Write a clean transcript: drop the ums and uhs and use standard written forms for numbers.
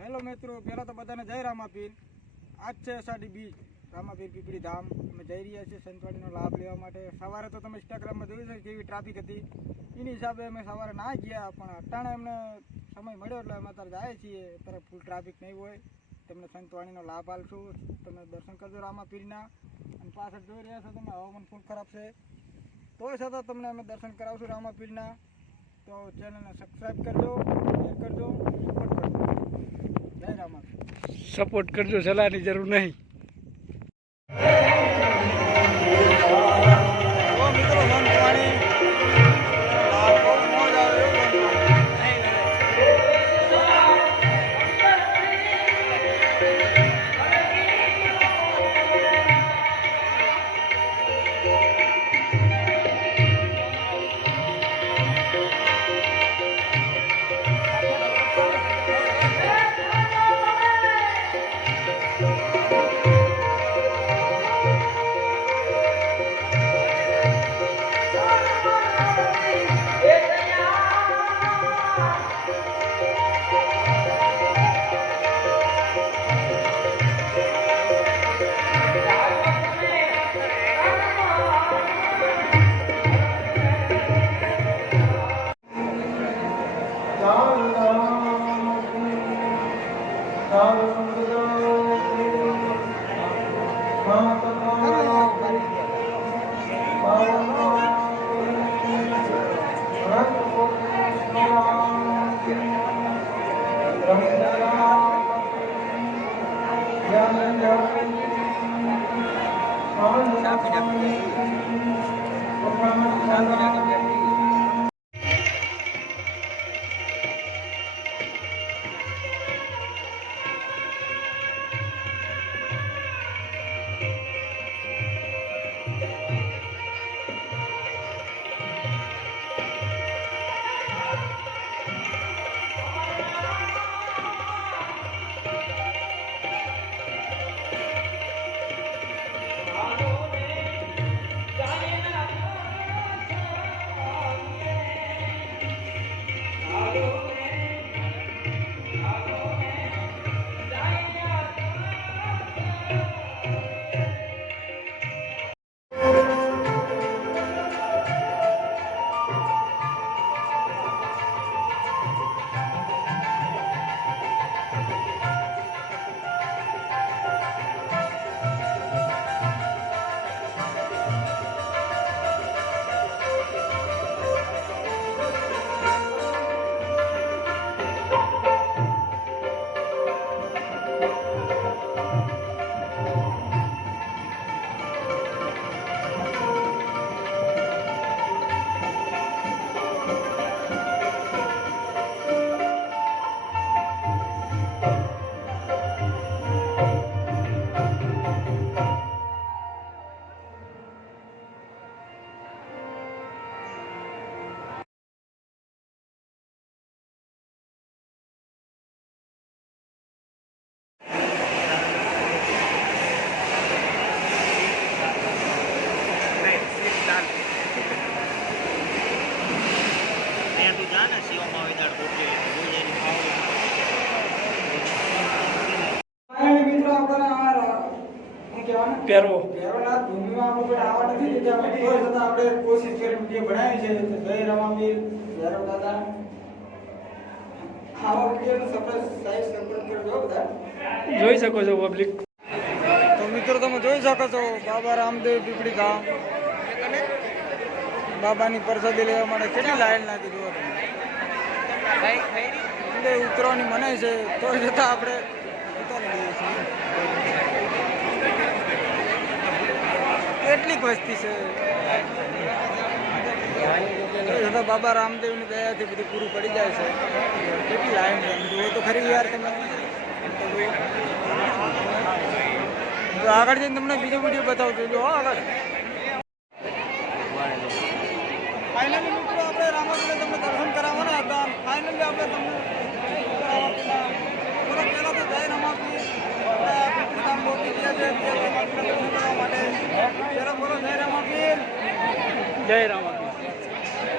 Hello મિત્રો, પહેલાં તો બધાને જય રામાપીર. આજ છે અષાઢી બીજ, રામાપીર પીપળી ધામ. અમે જઈ રહ્યા છીએ સંતવાણીનો લાભ લેવા માટે. સવારે તો તમે ઇન્સ્ટાગ્રામમાં જોયું છે કેવી ટ્રાફિક હતી, એની હિસાબે અમે સવારે ના ગયા, પણ અટાણે અમને સમય મળ્યો એટલે અમે અત્યારે જાય છીએ. અત્યારે ફૂલ ટ્રાફિક નહીં હોય. તમને સંતવાણીનો લાભ આપશું, તમે દર્શન કરજો રામાપીરના. અને પાછળ જોઈ રહ્યા છો તમે, હવામાન ફૂલ ખરાબ છે, તોય છતાં તમને અમે દર્શન કરાવશું રામાપીરના. તો ચેનલને સબસ્ક્રાઈબ કરજો, શેર કરજો, સપોર્ટ કરજો. જય રામાપીર. સપોર્ટ કરજો, સલાહની જરૂર નહીં. પહેરવો આપણે કોશિશ કરી વિડીયો બનાવી છે. જય રામાપીર, ભૈરવ દાદા. આવા વિડીયોને સપોર્ટ કરજો બધા. જોઈ શકો છો પબ્લિક. તો મિત્રો તમે જોઈ શકો છો બાબા રામદેવ પીપળી ધામ. બાબાની પ્રસાદી લેવા માટે કેટલી લાઈન લાગી જુઓ તમે. ઉતરવાની મનાય છે, તો છતાં આપણે ઉતારી દઈએ છીએ. કેટલીક વસ્તી છે, છતાં બાબા રામદેવની દયાથી બધું પૂરું પડી જાય છે. કેટલી લાઈન છે, જુઓ તો ખરી યાર તમે. આગળ જઈને તમને બીજો વિડીયો બતાવજો. જો આગળ ફાઇનલી મિત્રો આપણે રામાપીરને તમને દર્શન કરાવવાના હતા. ફાઇનલી આપણે તમને પહેલાં તો જય રામાપીર પીપળી ધામ પહોંચી ગયા છે દર્શન કરવા માટે. બોલો જય રામાપીર. જય રામ.